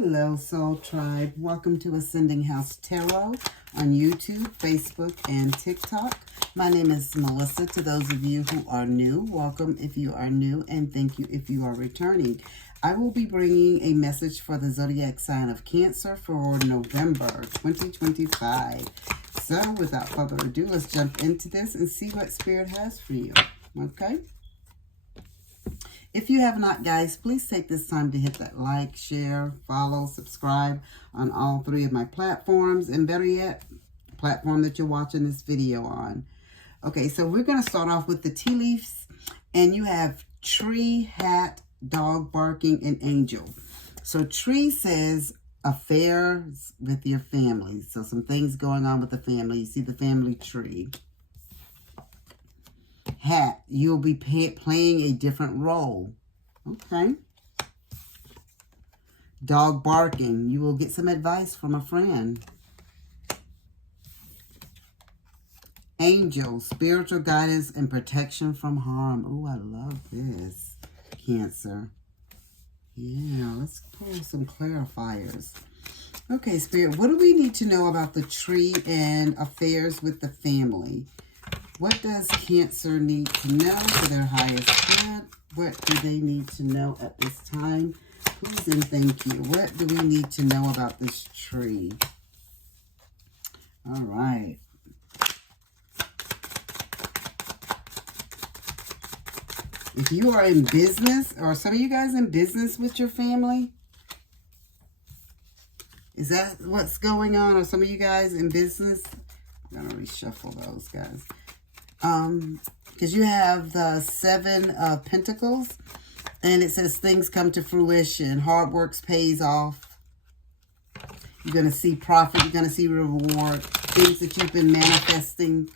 Hello, Soul Tribe. Welcome to Ascending House Tarot on YouTube, Facebook, and TikTok. My name is Melissa. To those of you who are new, welcome if you are new, and thank you if you are returning. I will be bringing a message for the zodiac sign of Cancer for November 2025. So, without further ado, let's jump into this and see what Spirit has for you. Okay? If you have not, guys, please take this time to hit that like, share, follow, subscribe on all three of my platforms, and better yet, the platform that you're watching this video on. Okay, so we're going to start off with the tea leaves, and you have tree, hat, dog barking, and angel. So tree says affairs with your family. So some things going on with the family. You see the family tree. Hat, you'll be playing a different role. Okay. Dog barking, you will get some advice from a friend. Angel, spiritual guidance and protection from harm. Oh, I love this, Cancer. Yeah, let's pull some clarifiers. Okay, Spirit, what do we need to know about the tree and affairs with the family? What does Cancer need to know for their highest good? What do they need to know at this time? Please and thank you. What do we need to know about this tree? All right. If you are in business, or some of you guys in business with your family, is that what's going on? Or some of you guys in business? I'm going to reshuffle those, guys. Because you have the Seven of Pentacles, and it says things come to fruition. Hard work pays off. You're going to see profit. You're going to see reward. Things that you've been manifesting.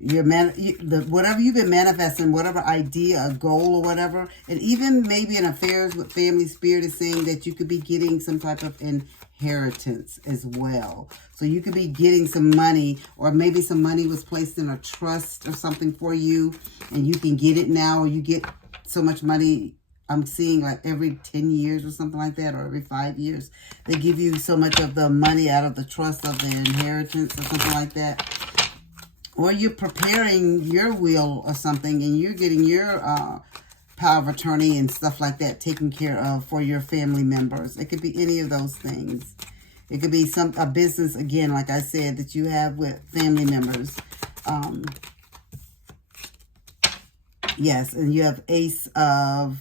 Whatever you've been manifesting, whatever idea, a goal or whatever, and even maybe in affairs with family, Spirit is saying that you could be getting some type of inheritance as well. So you could be getting some money, or maybe some money was placed in a trust or something for you, and you can get it now, or you get so much money. I'm seeing like every 10 years or something like that, or every 5 years. They give you so much of the money out of the trust of the inheritance or something like that. Or you're preparing your will or something, and you're getting your power of attorney and stuff like that taken care of for your family members. It could be any of those things. It could be a business, again, like I said, that you have with family members. Yes, and you have Ace of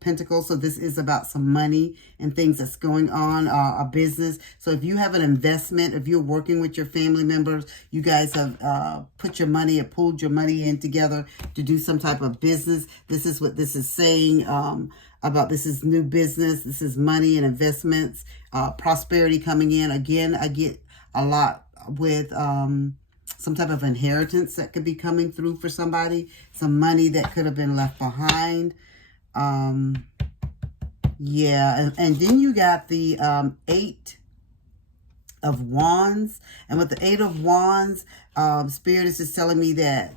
Pentacles, so this is about some money and things that's going on, a business. So if you have an investment, if you're working with your family members, you guys have put your money or pulled your money in together to do some type of business. This is what this is saying about this is new business. This is money and investments, prosperity coming in. Again, I get a lot with some type of inheritance that could be coming through for somebody, some money that could have been left behind. Yeah, and then you got the Eight of Wands, and with the Eight of Wands, Spirit is just telling me that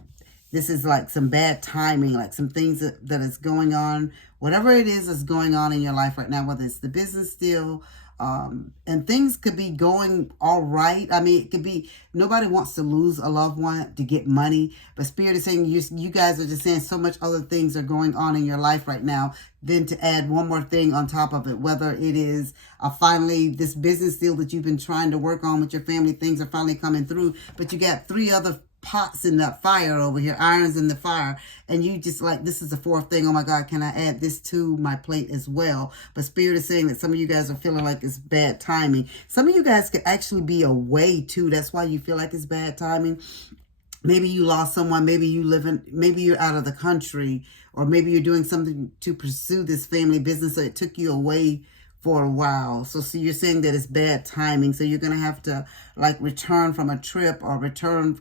this is like some bad timing, like some things that is going on, whatever it is that's going on in your life right now, whether it's the business deal, and things could be going all right. I mean, it could be, nobody wants to lose a loved one to get money, but Spirit is saying you guys are just saying so much other things are going on in your life right now, then to add one more thing on top of it, whether it is finally this business deal that you've been trying to work on with your family, things are finally coming through, but you got 3 other pots in that fire over here, irons in the fire, and you just like, this is the 4th thing. Oh my God, can I add this to my plate as well? But Spirit is saying that some of you guys are feeling like it's bad timing. Some of you guys could actually be away too. That's why you feel like it's bad timing. Maybe you lost someone, maybe maybe you're out of the country, or maybe you're doing something to pursue this family business, so it took you away for a while. So you're saying that it's bad timing. So you're going to have to like return from a trip, or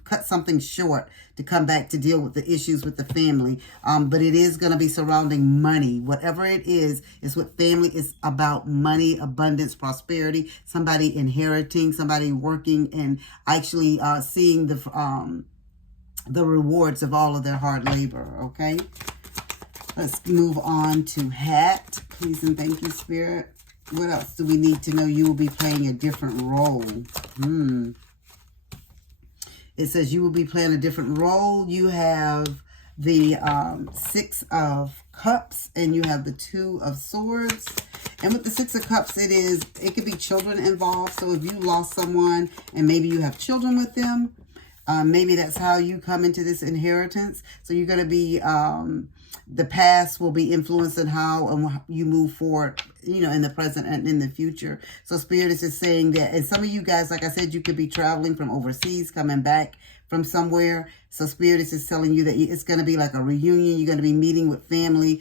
cut something short to come back to deal with the issues with the family. But it is going to be surrounding money. Whatever it is what family is about: money, abundance, prosperity, somebody inheriting, somebody working and actually seeing the rewards of all of their hard labor. Okay. Let's move on to hat. Please and thank you, Spirit. What else do we need to know? You will be playing a different role. It says you will be playing a different role. You have the Six of Cups and you have the Two of Swords. And with the Six of Cups, it could be children involved. So if you lost someone and maybe you have children with them, maybe that's how you come into this inheritance. So you're going to be, the past will be influencing how you move forward, you know, in the present and in the future. So Spirit is just saying that, and some of you guys, like I said, you could be traveling from overseas, coming back from somewhere. So Spirit is just telling you that it's going to be like a reunion. You're going to be meeting with family.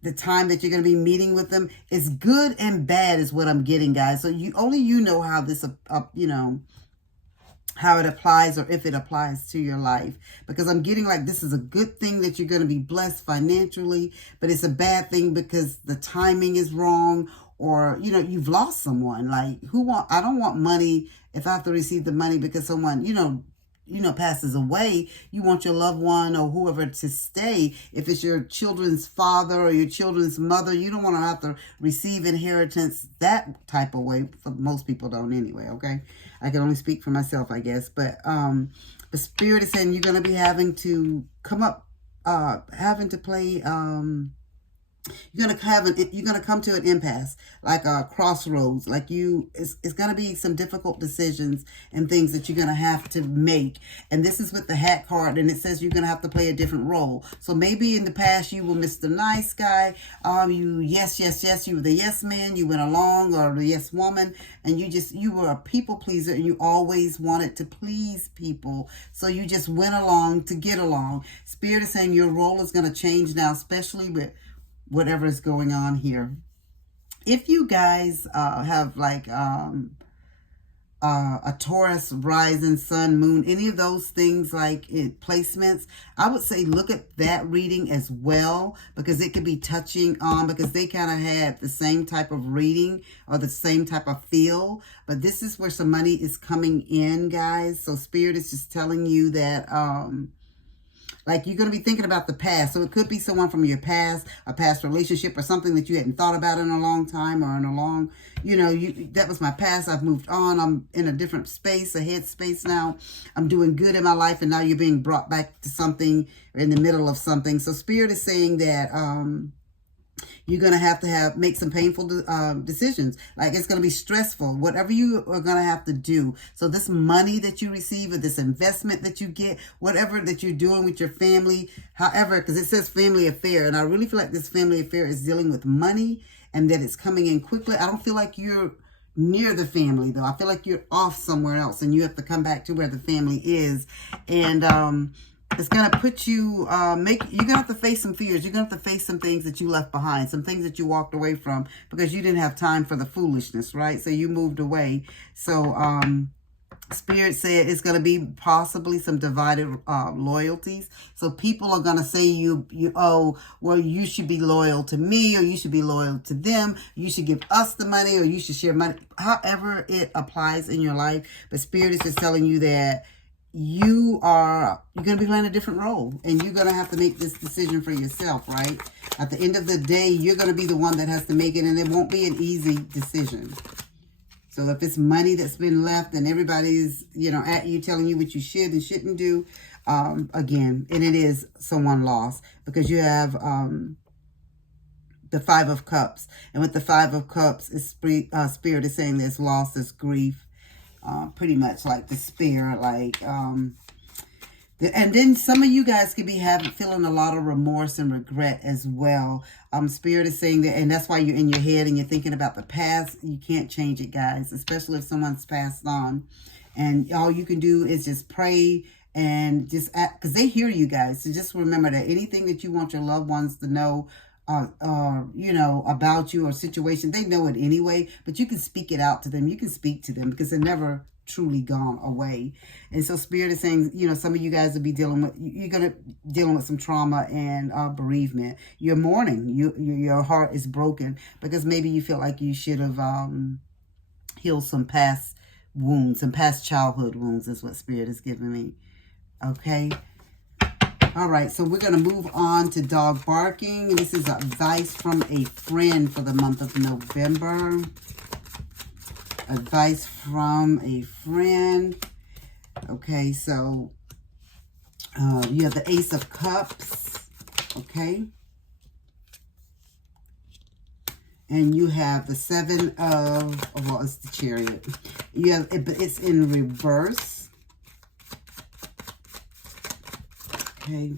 The time that you're going to be meeting with them is good and bad is what I'm getting, guys. So only you know how this, you know, how it applies or if it applies to your life. Because I'm getting like this is a good thing that you're going to be blessed financially, but it's a bad thing because the timing is wrong, or, you know, you've lost someone. Like, I don't want money if I have to receive the money because someone, you know, passes away. You want your loved one or whoever to stay. If it's your children's father or your children's mother, you don't want to have to receive inheritance that type of way. For most people don't anyway, okay? I can only speak for myself, I guess. But the Spirit is saying you're going to be having to come up, having to play... you're gonna come to an impasse, like a crossroads. Like it's gonna be some difficult decisions and things that you're gonna have to make. And this is with the hat card, and it says you're gonna have to play a different role. So maybe in the past you were Mr. Nice Guy. You you were the yes man. You went along, or the yes woman, and you were a people pleaser, and you always wanted to please people. So you just went along to get along. Spirit is saying your role is gonna change now, especially with whatever is going on here. If you guys have like a Taurus rising, sun, moon, any of those things like placements, I would say look at that reading as well, because it could be touching on, because they kind of had the same type of reading or the same type of feel. But this is where some money is coming in, guys. So Spirit is just telling you that like you're going to be thinking about the past. So it could be someone from your past, a past relationship, or something that you hadn't thought about in a long time, or in a long, you know, that was my past. I've moved on. I'm in a different space, a head space now. I'm doing good in my life, and now you're being brought back to something, or in the middle of something. So Spirit is saying that you're going to have make some painful decisions. Like it's going to be stressful, whatever you are going to have to do. So this money that you receive, or this investment that you get, whatever that you're doing with your family, however, because it says family affair. And I really feel like this family affair is dealing with money and that it's coming in quickly. I don't feel like you're near the family though. I feel like you're off somewhere else and you have to come back to where the family is. And, it's going to put you, you're going to have to face some fears. You're going to have to face some things that you left behind, some things that you walked away from because you didn't have time for the foolishness, right? So you moved away. So, Spirit said it's going to be possibly some divided loyalties. So people are going to say well, you should be loyal to me, or you should be loyal to them. You should give us the money, or you should share money, however it applies in your life. But Spirit is just telling you that you're going to be playing a different role, and you're going to have to make this decision for yourself, right? At the end of the day, you're going to be the one that has to make it, and it won't be an easy decision. So if it's money that's been left and everybody's, you know, at you telling you what you should and shouldn't do, again, and it is someone lost, because you have the Five of Cups, and with the Five of Cups, Spirit is saying there's loss, there's grief. Pretty much like despair, like, and then some of you guys could be feeling a lot of remorse and regret as well. Spirit is saying that, and that's why you're in your head and you're thinking about the past. You can't change it, guys, especially if someone's passed on. And all you can do is just pray and just act, because they hear you guys. So just remember that anything that you want your loved ones to know, you know, about you or situation, they know it anyway, but you can speak it out to them. You can speak to them because they're never truly gone away. And so Spirit is saying, you know, some of you guys will be dealing with some trauma and bereavement. You're mourning. Your heart is broken because maybe you feel like you should have healed some past wounds, some past childhood wounds is what Spirit is giving me. Okay. All right, so we're going to move on to dog barking. This is advice from a friend for the month of November. Advice from a friend. Okay, so you have the Ace of Cups. Okay. And you have the Seven of, well, it's the Chariot. You have it, but it's in reverse. Okay.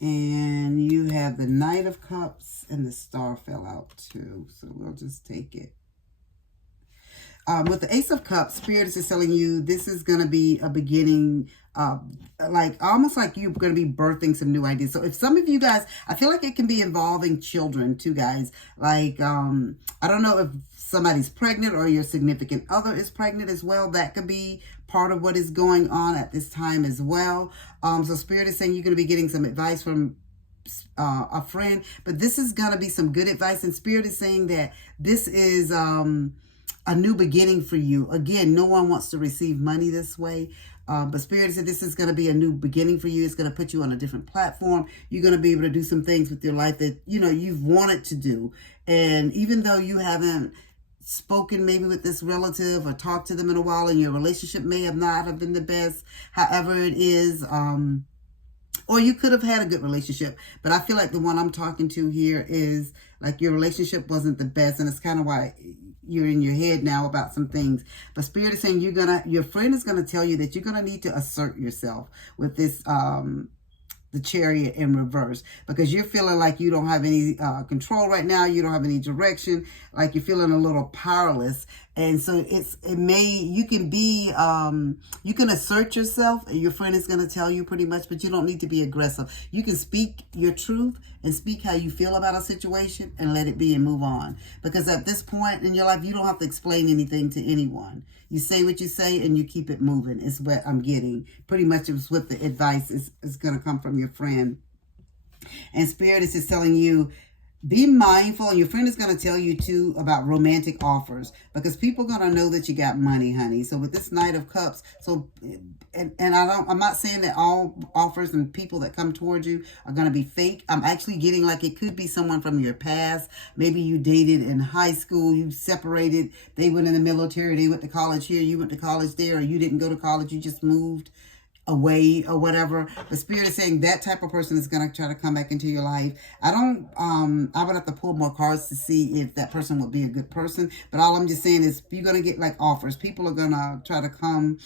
And you have the Knight of Cups, and the Star fell out too. So we'll just take it. With the Ace of Cups, Spirit is telling you this is going to be a beginning, like almost like you're going to be birthing some new ideas. So if some of you guys, I feel like it can be involving children too, guys. Like, I don't know if somebody's pregnant or your significant other is pregnant as well. That could be part of what is going on at this time as well. So Spirit is saying you're going to be getting some advice from a friend, but this is going to be some good advice. And Spirit is saying that this is, a new beginning for you. Again, no one wants to receive money this way. But Spirit said this is going to be a new beginning for you. It's going to put you on a different platform. You're going to be able to do some things with your life that, you know, you've wanted to do. And even though you haven't spoken maybe with this relative or talked to them in a while, and your relationship may have not have been the best, however it is, or you could have had a good relationship, but I feel like the one I'm talking to here is like your relationship wasn't the best, and it's kind of why you're in your head now about some things. But Spirit is saying your friend is gonna tell you that you're gonna need to assert yourself with this the Chariot in reverse, because you're feeling like you don't have any control right now. You don't have any direction, like you're feeling a little powerless. And so you can be, you can assert yourself, and your friend is going to tell you pretty much, but you don't need to be aggressive. You can speak your truth and speak how you feel about a situation and let it be and move on. Because at this point in your life, you don't have to explain anything to anyone. You say what you say and you keep it moving is what I'm getting. Pretty much is what the advice is going to come from your friend. And Spirit is just telling you, be mindful, and your friend is going to tell you too about romantic offers, because people are going to know that you got money, honey. So with this Knight of Cups, so and I'm not saying that all offers and people that come towards you are going to be fake. I'm actually getting like it could be someone from your past. Maybe you dated in high school, you separated, they went in the military, they went to college here, you went to college there, or you didn't go to college, you just moved away or whatever. The Spirit is saying that type of person is going to try to come back into your life. I would have to pull more cards to see if that person would be a good person, but all I'm just saying is you're going to get like offers. People are going to try to come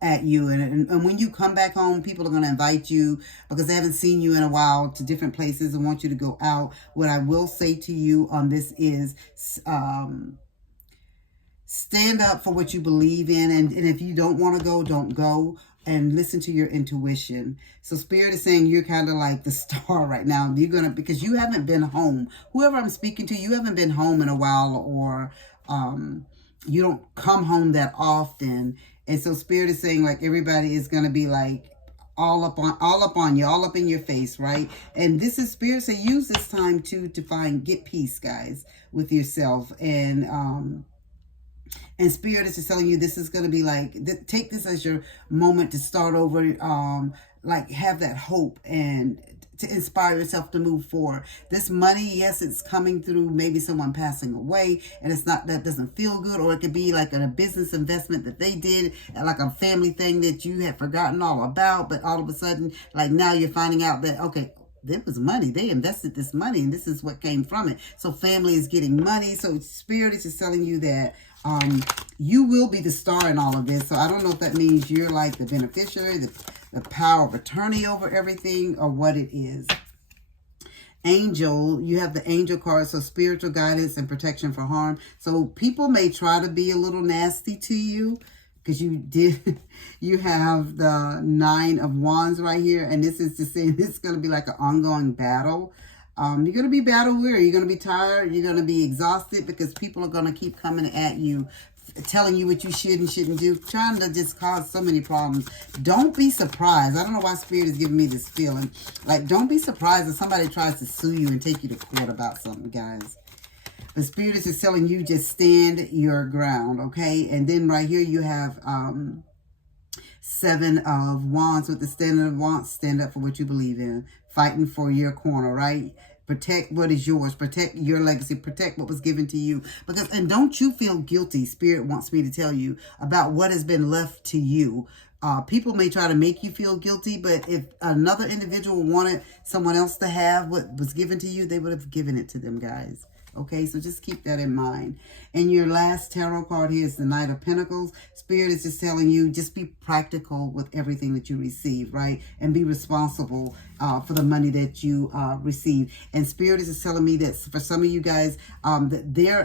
at you, and when you come back home, people are going to invite you because they haven't seen you in a while to different places and want you to go out. What I will say to you on this is stand up for what you believe in, and if you don't want to go, don't go, and listen to your intuition. So Spirit is saying you're kind of like the star right now. You're going to, because you haven't been home. Whoever I'm speaking to, you haven't been home in a while, or you don't come home that often. And so Spirit is saying like everybody is going to be like all up on you, all up in your face, right? And this is Spirit say use this time to get peace, guys, with yourself. And Spirit is just telling you this is going to be like, take this as your moment to start over, like have that hope and to inspire yourself to move forward. This money, yes, it's coming through maybe someone passing away, and it's not, that doesn't feel good, or it could be like a business investment that they did, like a family thing that you had forgotten all about, but all of a sudden, like now you're finding out that, okay, there was money. They invested this money, and this is what came from it. So family is getting money. So Spirit is just telling you that you will be the star in all of this. So I don't know if that means you're like the beneficiary, the power of attorney over everything, or what it is. Angel, you have the angel card, so spiritual guidance and protection from harm. So people may try to be a little nasty to you, because you have the 9 of Wands right here, and this is to say this is going to be like an ongoing battle. You're going to be battle weary. You're going to be tired. You're going to be exhausted because people are going to keep coming at you, telling you what you should and shouldn't do, trying to just cause so many problems. Don't be surprised. I don't know why Spirit is giving me this feeling. Like, don't be surprised if somebody tries to sue you and take you to court about something, guys. The Spirit is just telling you just stand your ground, okay? And then right here you have Seven of Wands with the Standard of Wands. Stand up for what you believe in. Fighting for your corner, right? Protect what is yours. Protect your legacy. Protect what was given to you. And don't you feel guilty, Spirit wants me to tell you, about what has been left to you. People may try to make you feel guilty, but if another individual wanted someone else to have what was given to you, they would have given it to them, guys. Okay, so just keep that in mind. And your last tarot card here is the Knight of Pentacles. Spirit is just telling you, just be practical with everything that you receive, right? And be responsible for the money that you receive. And Spirit is just telling me that for some of you guys, that they're...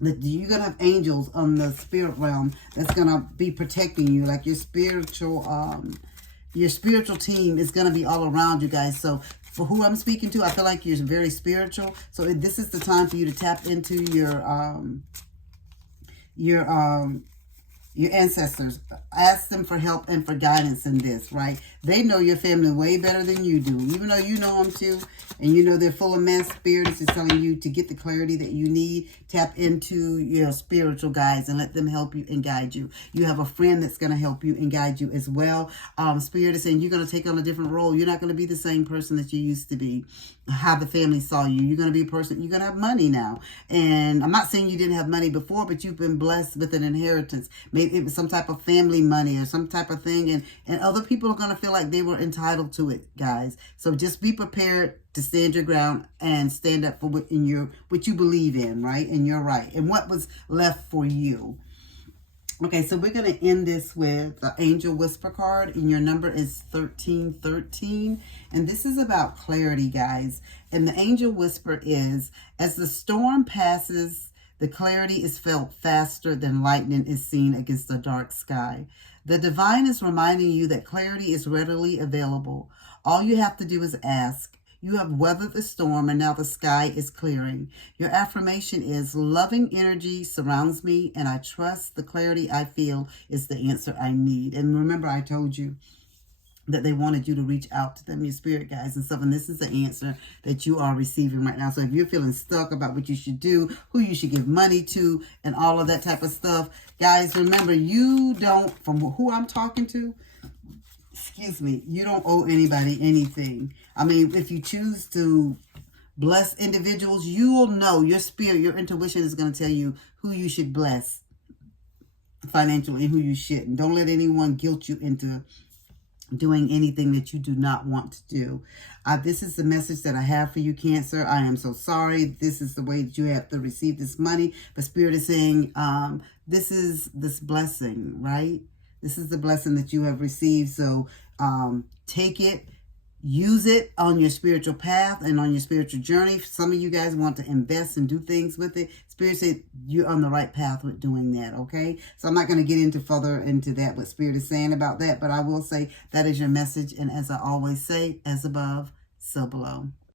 that you're going to have angels on the spirit realm that's going to be protecting you. Like your spiritual team is going to be all around you guys. So for who I'm speaking to, I feel like you're very spiritual. So this is the time for you to tap into your ancestors. Ask them for help and for guidance in this, right? They know your family way better than you do. Even though you know them too, and you know they're full of mess, Spirit is telling you to get the clarity that you need. Tap into your spiritual guides and let them help you and guide you. You have a friend that's going to help you and guide you as well. Spirit is saying you're going to take on a different role. You're not going to be the same person that you used to be. How the family saw you. You're going to be a person, you're going to have money now. And I'm not saying you didn't have money before, but you've been blessed with an inheritance. Maybe it was some type of family money or some type of thing. And other people are going to feel like they were entitled to it, guys. So just be prepared to stand your ground and stand up for what you believe in, right? And you're right. And what was left for you. Okay, so we're going to end this with the Angel Whisper card, and your number is 1313. And this is about clarity, guys. And the Angel Whisper is, as the storm passes, the clarity is felt faster than lightning is seen against a dark sky. The divine is reminding you that clarity is readily available. All you have to do is ask. You have weathered the storm and now the sky is clearing. Your affirmation is, loving energy surrounds me and I trust the clarity I feel is the answer I need. And remember, I told you that they wanted you to reach out to them, your spirit guides and stuff. And this is the answer that you are receiving right now. So if you're feeling stuck about what you should do, who you should give money to, and all of that type of stuff, guys, remember, you don't, from who I'm talking to, excuse me, you don't owe anybody anything. I mean, if you choose to bless individuals, you will know, your spirit, your intuition is going to tell you who you should bless financially and who you shouldn't. Don't let anyone guilt you into doing anything that you do not want to do. This is the message that I have for you, Cancer. I am so sorry. This is the way that you have to receive this money. But Spirit is saying, this is this blessing, right? This is the blessing that you have received. So take it, use it on your spiritual path and on your spiritual journey. Some of you guys want to invest and do things with it. Spirit said you're on the right path with doing that, okay? So I'm not going to get into further into that, what Spirit is saying about that, but I will say that is your message. And as I always say, as above, so below.